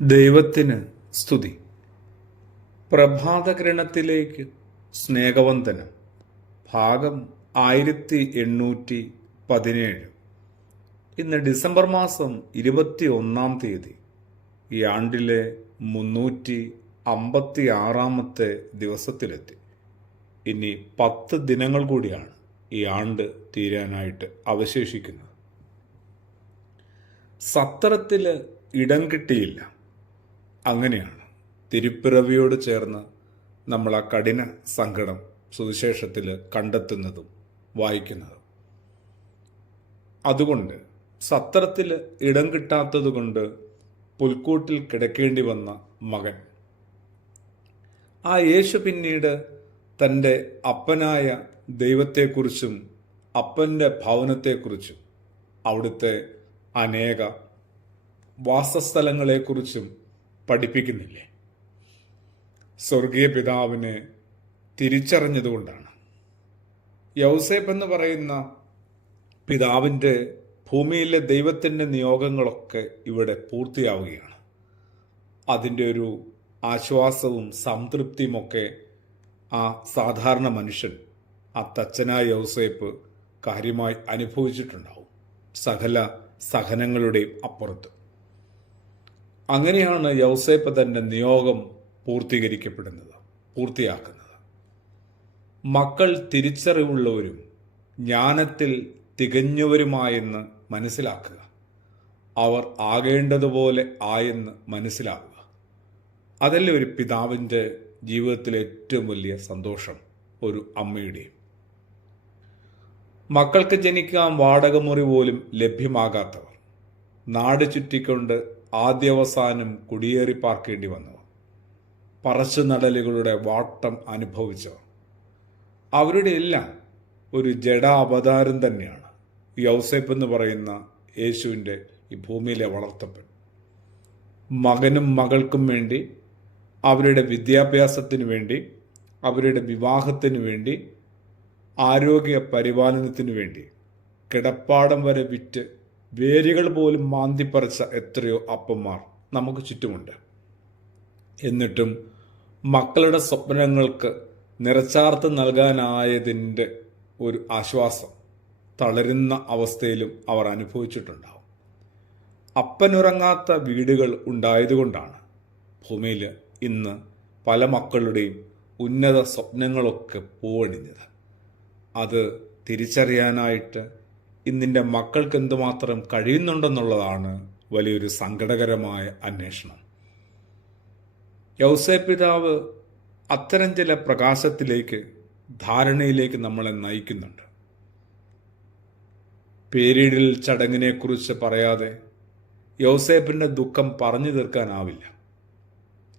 ദൈവത്തിന് സ്തുതി. പ്രഭാതകിരണത്തിലേക്ക് സ്നേഹവന്ദനം. ഭാഗം 1817. ഇന്ന് ഡിസംബർ മാസം 21-ാം തീയതി. ഈ ആണ്ടിലെ 356-ാമത്തെ ദിവസത്തിലെത്തി. ഇനി 10 ദിനങ്ങൾ കൂടിയാണ് ഈ ആണ്ട് തീരാനായിട്ട് അവശേഷിക്കുന്നത്. സത്രത്തിൽ ഇടം കിട്ടിയില്ല. അങ്ങനെയാണ് തിരുപ്പിറവിയോട് ചേർന്ന് നമ്മൾ ആ കഠിന സങ്കടം സുവിശേഷത്തിൽ കണ്ടെത്തുന്നതും വായിക്കുന്നതും. അതുകൊണ്ട് സത്രത്തിൽ ഇടം കിട്ടാത്തത് കൊണ്ട് പുൽക്കൂട്ടിൽ കിടക്കേണ്ടി വന്ന മകൻ, ആ യേശു പിന്നീട് തൻ്റെ അപ്പനായ ദൈവത്തെക്കുറിച്ചും അപ്പൻ്റെ ഭവനത്തെക്കുറിച്ചും അവിടുത്തെ അനേക വാസസ്ഥലങ്ങളെക്കുറിച്ചും പഠിപ്പിക്കുന്നില്ലേ? സ്വർഗീയ പിതാവിനെ തിരിച്ചറിഞ്ഞതുകൊണ്ടാണ്. യൗസേപ്പ് എന്ന് പറയുന്ന പിതാവിൻ്റെ ഭൂമിയിലെ ദൈവത്തിൻ്റെ നിയോഗങ്ങളൊക്കെ ഇവിടെ പൂർത്തിയാവുകയാണ്. അതിൻ്റെ ഒരു ആശ്വാസവും സംതൃപ്തിയുമൊക്കെ ആ സാധാരണ മനുഷ്യൻ, ആ തച്ചനായ യൗസേപ്പ് കാര്യമായി അനുഭവിച്ചിട്ടുണ്ടാവും, സകല സഹനങ്ങളുടെയും അപ്പുറത്ത്. അങ്ങനെയാണ് യൗസേപ്പ് തൻ്റെ നിയോഗം പൂർത്തിയാക്കുന്നത്. മക്കൾ തിരിച്ചറിവുള്ളവരും ജ്ഞാനത്തിൽ തികഞ്ഞവരുമായെന്ന് മനസ്സിലാക്കുക. അവർ ആകേണ്ടതുപോലെ ആയെന്ന് മനസ്സിലാക്കുക. അതല്ലേ ഒരു പിതാവിൻ്റെ ജീവിതത്തിലെ ഏറ്റവും വലിയ സന്തോഷം, ഒരു അമ്മയുടെയും. മക്കൾക്ക് ജനിക്കാൻ വാടകമുറി പോലും ലഭ്യമാകാത്തവർ, നാട് ചുറ്റിക്കൊണ്ട് ആദ്യവസാനം കുടിയേറി പാർക്കേണ്ടി വന്നവർ, പറച്ചു നടലുകളുടെ വാട്ടം അനുഭവിച്ചവർ, അവരുടെ എല്ലാം ഒരു ജഡ അവതാരം തന്നെയാണ് യൗസേപ്പ് എന്ന് പറയുന്ന യേശുവിൻ്റെ ഈ ഭൂമിയിലെ വളർത്തപ്പൻ. മകനും മകൾക്കും വേണ്ടി, അവരുടെ വിദ്യാഭ്യാസത്തിനു വേണ്ടി, അവരുടെ വിവാഹത്തിനു വേണ്ടി, ആരോഗ്യ പരിപാലനത്തിനു വേണ്ടി കിടപ്പാടം വരെ വിറ്റ് വേരുകൾ പോലും മാന്തിപ്പറിച്ച എത്രയോ അപ്പന്മാർ നമുക്ക് ചുറ്റുമുണ്ട്. എന്നിട്ടും മക്കളുടെ സ്വപ്നങ്ങൾക്ക് നിറച്ചാർത്ത് നൽകാനായതിൻ്റെ ഒരു ആശ്വാസം തളരുന്ന അവസ്ഥയിലും അവർ അനുഭവിച്ചിട്ടുണ്ടാവും. അപ്പനുറങ്ങാത്ത വീടുകൾ ഉണ്ടായതുകൊണ്ടാണ് ഭൂമിയിൽ ഇന്ന് പല മക്കളുടെയും ഉന്നത സ്വപ്നങ്ങളൊക്കെ പൂവണിഞ്ഞത്. അത് തിരിച്ചറിയാനായിട്ട് ഇന്നിൻ്റെ മക്കൾക്ക് എന്തുമാത്രം കഴിയുന്നുണ്ടെന്നുള്ളതാണ് വലിയൊരു സങ്കടകരമായ അന്വേഷണം. യൗസേപ്പ് പിതാവ് അത്തരം ചില പ്രകാശത്തിലേക്ക്, ധാരണയിലേക്ക് നമ്മളെ നയിക്കുന്നുണ്ട്. പേരിടൽ ചടങ്ങിനെക്കുറിച്ച് പറയാതെ യൗസേപ്പിൻ്റെ ദുഃഖം പറഞ്ഞു തീർക്കാനാവില്ല.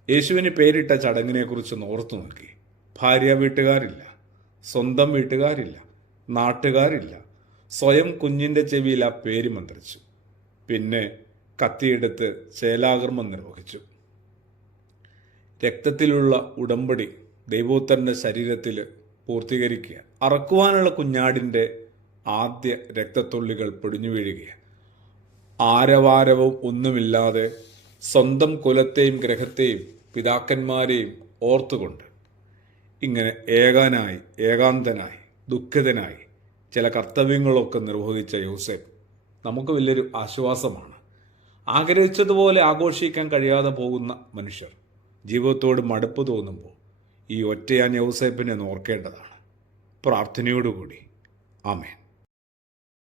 യേശുവിന് പേരിട്ട ചടങ്ങിനെക്കുറിച്ച് ഓർത്തു നോക്കി. ഭാര്യ വീട്ടുകാരില്ല, സ്വന്തം വീട്ടുകാരില്ല, നാട്ടുകാരില്ല. സ്വയം കുഞ്ഞിൻ്റെ ചെവിയിൽ ആ പേര് മന്ത്രിച്ചു. പിന്നെ കത്തിയെടുത്ത് ചേലാകർമ്മം നിർവഹിച്ചു. രക്തത്തിലുള്ള ഉടമ്പടി ദൈവോത്തരൻ്റെ ശരീരത്തിൽ പൂർത്തീകരിക്കുക. അറക്കുവാനുള്ള കുഞ്ഞാടിൻ്റെ ആദ്യ രക്തത്തുള്ളികൾ പൊടിഞ്ഞു വീഴുകയാണ്. ആരവാരവും ഒന്നുമില്ലാതെ സ്വന്തം കുലത്തെയും ഗ്രഹത്തെയും പിതാക്കന്മാരെയും ഓർത്തുകൊണ്ട് ഇങ്ങനെ ഏകാന്തനായി ദുഃഖിതനായി ചില കർത്തവ്യങ്ങളൊക്കെ നിർവഹിച്ച യൗസേപ്പ് നമുക്ക് വലിയൊരു ആശ്വാസമാണ്. ആഗ്രഹിച്ചതുപോലെ ആഘോഷിക്കാൻ കഴിയാതെ പോകുന്ന മനുഷ്യർ ജീവിതത്തോട് മടുപ്പ് തോന്നുമ്പോൾ ഈ ഒറ്റയാൻ യൗസേപ്പിനെ ഓർക്കേണ്ടതാണ്. പ്രാർത്ഥനയോടുകൂടി. ആമേൻ.